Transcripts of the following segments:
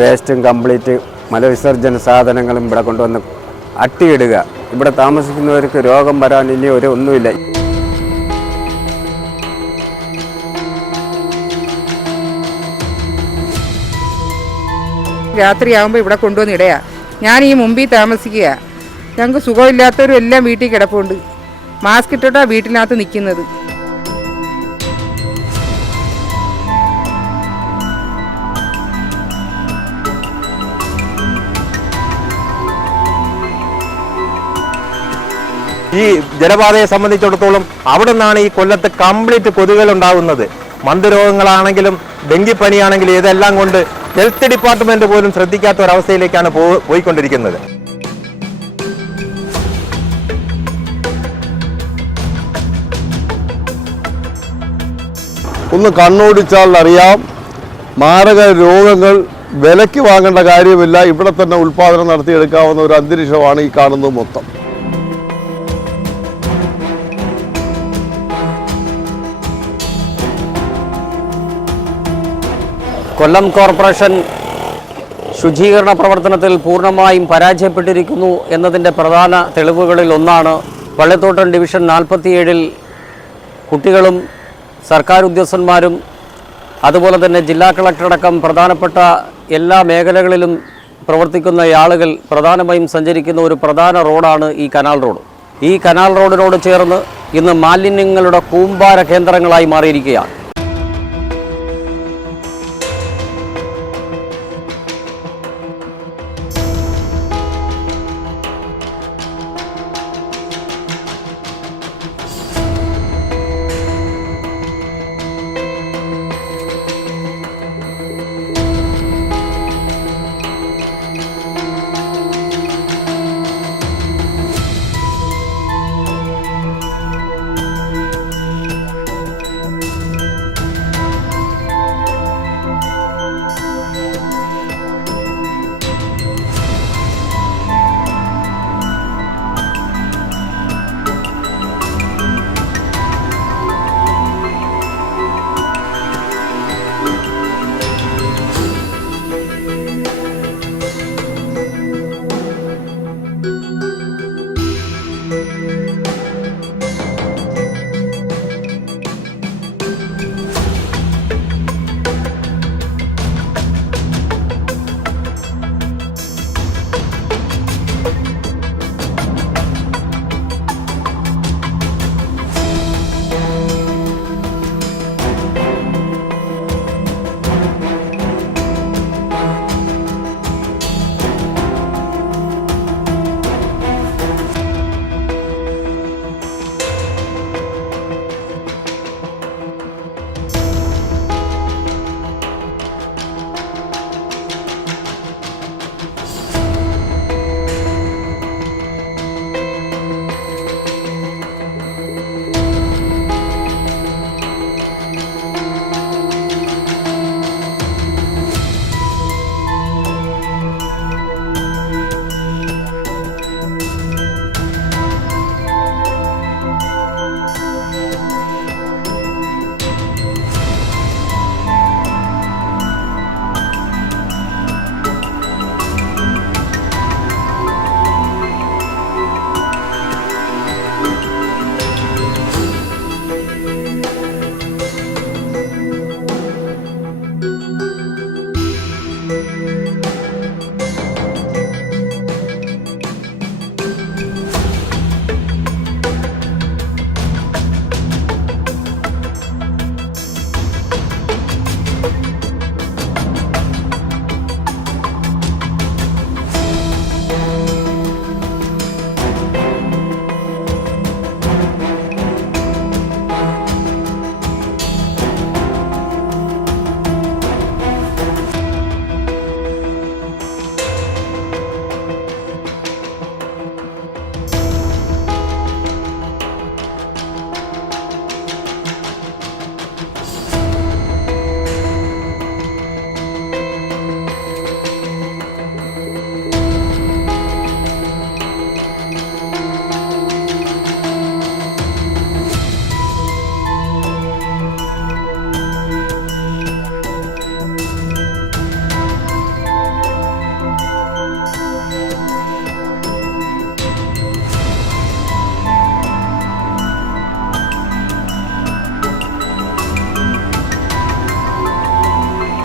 വേസ്റ്റും കംപ്ലീറ്റ് മലവിസർജന സാധനങ്ങളും ഇവിടെ കൊണ്ടുവന്ന് അട്ടിയിടുക. ഇവിടെ താമസിക്കുന്നവർക്ക് രോഗം വരാൻ ഇനി ഒന്നുമില്ല. രാത്രിയാകുമ്പോൾ ഇവിടെ കൊണ്ടുവന്ന് ഇടയാ. ഞാൻ ഈ മുമ്പിൽ താമസിക്കുക. ഞങ്ങൾക്ക് സുഖമില്ലാത്തവരും എല്ലാം വീട്ടിൽ കിടപ്പുണ്ട്. മാസ്ക് ഇട്ടിട്ടാണ് വീട്ടിനകത്ത് നിൽക്കുന്നത്. ഈ ജലപാതയെ സംബന്ധിച്ചിടത്തോളം അവിടെ നിന്നാണ് ഈ കൊല്ലത്ത് കംപ്ലീറ്റ് കൊതുകുകൾ ഉണ്ടാകുന്നത്. മന്ദരോഗങ്ങളാണെങ്കിലും ഡെങ്കിപ്പനിയാണെങ്കിലും ഇതെല്ലാം കൊണ്ട് ഹെൽത്ത് ഡിപ്പാർട്ട്മെന്റ് പോലും ശ്രദ്ധിക്കാത്ത ഒരവസ്ഥയിലേക്കാണ് പോയിക്കൊണ്ടിരിക്കുന്നത്. ഒന്ന് കണ്ണോടിച്ചാൽ അറിയാം, മാരക രോഗങ്ങൾ വിലയ്ക്ക് വാങ്ങേണ്ട കാര്യമില്ല. ഇവിടെ തന്നെ ഉൽപ്പാദനം നടത്തിയെടുക്കാവുന്ന ഒരു അന്തരീക്ഷമാണ് ഈ കാണുന്നത് മൊത്തം. കൊല്ലം കോർപ്പറേഷൻ ശുചീകരണ പ്രവർത്തനത്തിൽ പൂർണ്ണമായും പരാജയപ്പെട്ടിരിക്കുന്നു എന്നതിൻ്റെ പ്രധാന തെളിവുകളിൽ ഒന്നാണ് പള്ളിത്തോട്ടം ഡിവിഷൻ 47-ൽ കുട്ടികളും സർക്കാർ ഉദ്യോഗസ്ഥന്മാരും അതുപോലെ തന്നെ ജില്ലാ കളക്ടറടക്കം പ്രധാനപ്പെട്ട എല്ലാ മേഖലകളിലും പ്രവർത്തിക്കുന്ന ആളുകൾ പ്രധാനമായും സഞ്ചരിക്കുന്ന ഒരു പ്രധാന റോഡാണ് ഈ കനാൽ റോഡ്. ഈ കനാൽ റോഡിനോട് ചേർന്ന് ഇന്ന് മാലിന്യങ്ങളുടെ കൂമ്പാര കേന്ദ്രങ്ങളായി മാറിയിരിക്കുകയാണ്.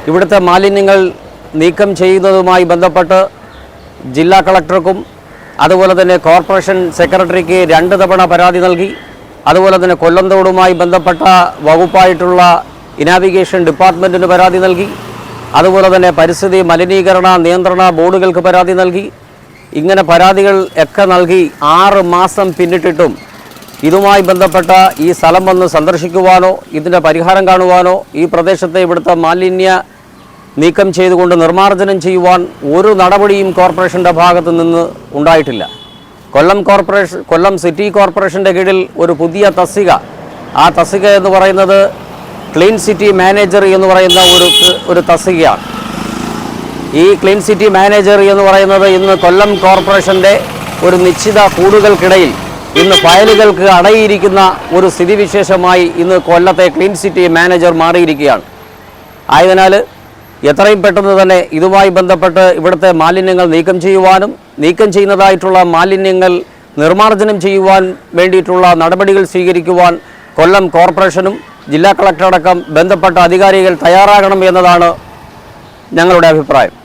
ഇവിടുത്തെ മാലിന്യങ്ങൾ നീക്കം ചെയ്യുന്നതുമായി ബന്ധപ്പെട്ട് ജില്ലാ കളക്ടർക്കും അതുപോലെ തന്നെ കോർപ്പറേഷൻ സെക്രട്ടറിക്ക് 2 തവണ പരാതി നൽകി. അതുപോലെ തന്നെ കൊല്ലന്തോടുമായി ബന്ധപ്പെട്ട വകുപ്പായിട്ടുള്ള നാവിഗേഷൻ ഡിപ്പാർട്ട്മെൻറ്റിന് പരാതി നൽകി. അതുപോലെ തന്നെ പരിസ്ഥിതി മലിനീകരണ നിയന്ത്രണ ബോർഡുകൾക്ക് പരാതി നൽകി. ഇങ്ങനെ പരാതികൾ ഒക്കെ നൽകി 6 മാസം പിന്നിട്ടിട്ടും ഇതുമായി ബന്ധപ്പെട്ട ഈ സ്ഥലം വന്ന് സന്ദർശിക്കുവാനോ ഇതിൻ്റെ പരിഹാരം കാണുവാനോ ഈ പ്രദേശത്തെ ഇവിടുത്തെ മാലിന്യ നീക്കം ചെയ്തുകൊണ്ട് നിർമ്മാർജ്ജനം ചെയ്യുവാൻ ഒരു നടപടിയും കോർപ്പറേഷൻ്റെ ഭാഗത്തു നിന്ന് ഉണ്ടായിട്ടില്ല. കൊല്ലം സിറ്റി കോർപ്പറേഷൻ്റെ കീഴിൽ ഒരു പുതിയ തസ്തിക, ആ തസ്തിക എന്ന് പറയുന്നത് ക്ലീൻ സിറ്റി മാനേജർ എന്ന് പറയുന്ന ഒരു തസ്തികയാണ്. ഈ ക്ലീൻ സിറ്റി മാനേജർ എന്ന് പറയുന്നത് ഇന്ന് കൊല്ലം കോർപ്പറേഷൻ്റെ ഒരു നിശ്ചിത കൂടുകൾക്കിടയിൽ ഇന്ന് ഫയലുകൾക്ക് അടയിരിക്കുന്ന ഒരു സ്ഥിതിവിശേഷമായി ഇന്ന് കൊല്ലത്തെ ക്ലീൻ സിറ്റി മാനേജർ മാറിയിരിക്കുകയാണ്. ആയതിനാൽ എത്രയും പെട്ടെന്ന് തന്നെ ഇതുമായി ബന്ധപ്പെട്ട് ഇവിടുത്തെ മാലിന്യങ്ങൾ നീക്കം ചെയ്യുവാനും നീക്കം ചെയ്യുന്നതായിട്ടുള്ള മാലിന്യങ്ങൾ നിർമ്മാർജ്ജനം ചെയ്യുവാൻ വേണ്ടിയിട്ടുള്ള നടപടികൾ സ്വീകരിക്കുവാൻ കൊല്ലം കോർപ്പറേഷനും ജില്ലാ കളക്ടറടക്കം ബന്ധപ്പെട്ട അധികാരികൾ തയ്യാറാകണം എന്നതാണ് ഞങ്ങളുടെ അഭിപ്രായം.